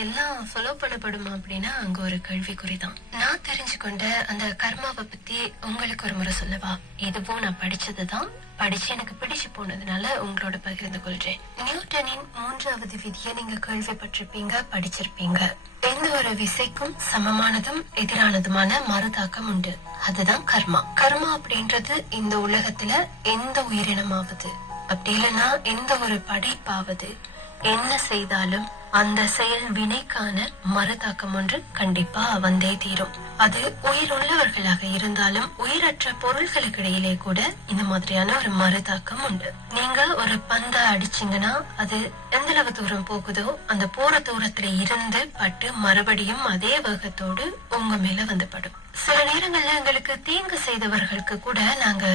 அதெல்லாம் ஃபாலோ பண்ணப்படுமா அப்படின்னா அங்க ஒரு கேள்விக்குறிதான். நான் தெரிஞ்சுக்கொண்ட அந்த கர்மாவை பத்தி உங்களுக்கு ஒரு முறை சொல்லவா? இதுவும் நான் படிச்சதுதான், படிச்சு எனக்கு பிடிச்சு போனதுனால உங்களோட பகிர்ந்து கொள்றேன். நியூட்டனின் 3வது விதியை நீங்க கேள்விப்பட்டிருப்பீங்க, படிச்சிருப்பீங்க. எந்த ஒரு விசைக்கும் சமமானதும் எதிரானதுமான மறுதாக்கம் உண்டு. அதுதான் கர்மா. கர்மா அப்படின்றது இந்த உலகத்துல எந்த உயிரினமாவது அப்படி இல்லைன்னா எந்த ஒரு படைப்பாவது என்ன செய்தாலும் அந்த செயல் வினைக்கான மறுதாக்கம் ஒன்று கண்டிப்பா வந்தே தீரும். அது உயிர் உள்ளவர்களாக இருந்தாலும் உயிரற்ற பொருள்களுக்கு இடையிலே கூட இந்த மாதிரியான ஒரு மறுதாக்கம் உண்டு. நீங்க ஒரு பந்தை அடிச்சீங்கன்னா அது எந்த அளவு தூரம் போகுதோ அந்த போற தூரத்துல இருந்து பட்டு மறுபடியும் அதே வேகத்தோடு உங்க மேல வந்து படும். சில நேரங்கள்ல எங்களுக்கு தீங்கு செய்தவர்களுக்கு கூட நாங்க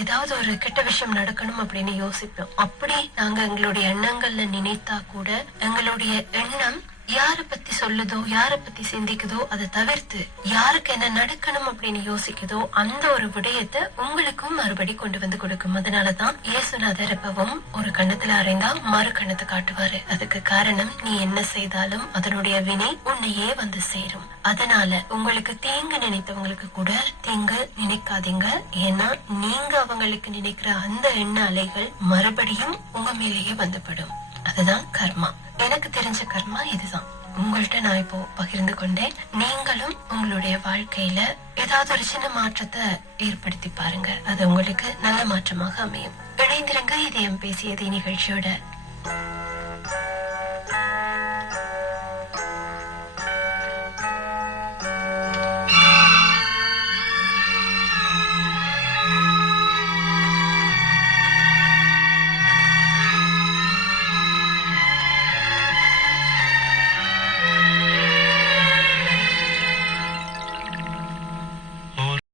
ஏதாவது ஒரு கெட்ட விஷயம் நடக்கணும் அப்படின்னு யோசிப்போம். அப்படி நாங்க எங்களுடைய எண்ணங்கள்ல நினைத்தா கூட எங்களுடைய எண்ணம் யார பத்தி சொல்லுதோ, யார பத்தி சிந்திக்குதோ அதை தவிர்த்து யாருக்கு என்ன நடக்கணும் அப்படின்னு யோசிக்குதோ அந்த ஒரு விடயத்தை உங்களுக்கும் மறுபடி கொண்டு வந்து கொடுக்கும். அதனாலதான் இயேசுநாதர் எப்பவும் ஒரு கண்ணத்துல அறைந்தா மறு கண்ணத்தை காட்டுவாரு. அதுக்கு காரணம் நீ என்ன செய்தாலும் அதனுடைய வினை உன்னையே வந்து சேரும். அதனால உங்களுக்கு தீங்கு நினைத்தவங்களுக்கு கூட தீங்கு நினைக்காதீங்க. ஏன்னா நீங்க அவங்களுக்கு நினைக்கிற அந்த எண்ண அலைகள் மறுபடியும் உங்க மேலேயே வந்துபடும். அதுதான் கர்மா. எனக்கு தெரிஞ்ச கர்மா இதுதான். உங்கள்கிட்ட நான் இப்போ பகிர்ந்து கொண்டேன். நீங்களும் உங்களுடைய வாழ்க்கையில ஏதாவது ஒரு சின்ன மாற்றத்தை ஏற்படுத்தி பாருங்க. அது உங்களுக்கு நல்ல மாற்றமாக அமையும். இணைந்திருங்க. இதயம் பேசியதை நிகழ்ச்சியோட.